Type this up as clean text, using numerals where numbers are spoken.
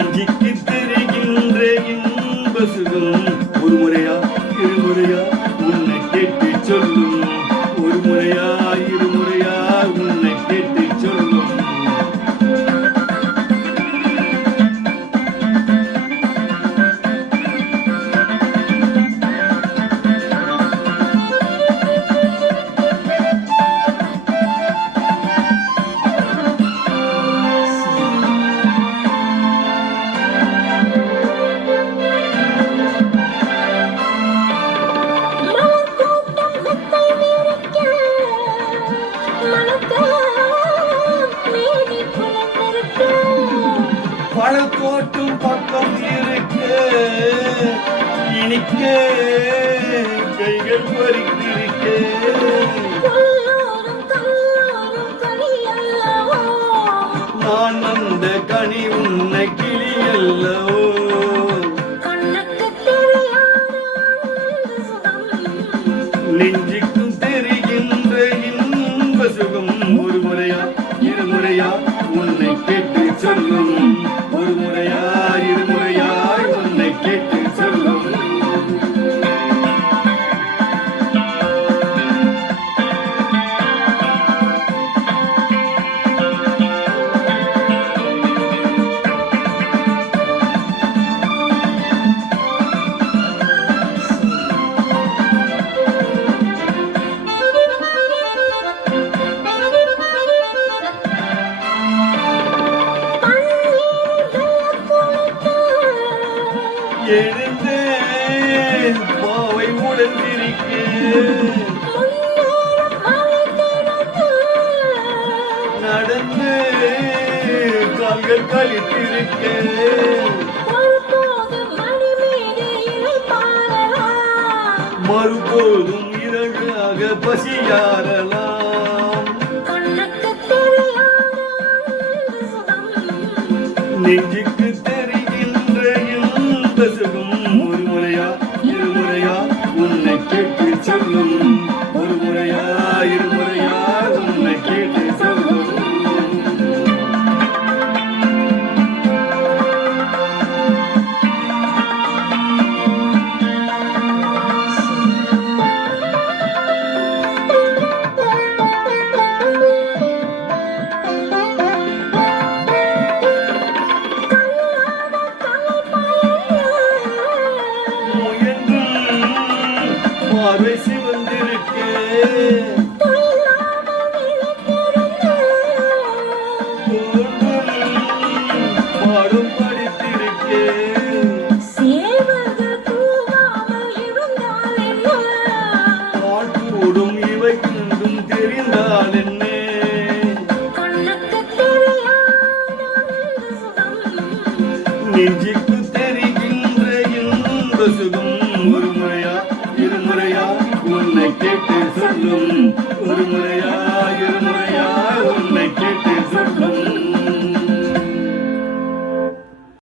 நெஞ்சுக்கு தெரிகின்ற இன்ப சுகம் ஒரு முறையா இருமுறையா உன்னை கேட்டு சொல்லும் ஒரு முறையா இருமுறையா உன்னை கேட்டு சொல்லும் பழத்தோட்டும் பக்கம் இருக்கு இனிக்க கைகள் பறித்திருக்க நான் அந்த கனி உன்னை கிளி அல்லவோ நெஞ்சுக்கும் தெரிகின்ற இன்ப சுகம் ஒரு முறையா இருமுறையா உன்னை கேட்டு சொல்லும் ஒரு முறையா இருமுறையா உன்னை கேட்டு சொல்லும் எழுந்தேன் மாவை உடந்திருக்கேன் நடந்து கால்கள் கழித்திருக்கேன் மறுபோதும் இரண்டாக பசியாரலாம் நெஞ்சுக்கு தெரிகின்ற இன்ப சுகம் ஒரு முறையா இருமுறையா உன்னை கேட்டு சொல்லும் ஒரு முறையா இருமுறையா உன்னை கேட்டு சொல்லும் பார்வை சிவந்திருக்கே பாடும் படித்திருக்கே பாட்டூடும் இவை கண்டும் தெரிந்தால் என்ன நெஞ்சுக்கு தெரிகின்ற இன்ப சுகம் ஒரு முறையா இருமுறையா உன்னை கேட்டு சொல்லும் ஒரு முறை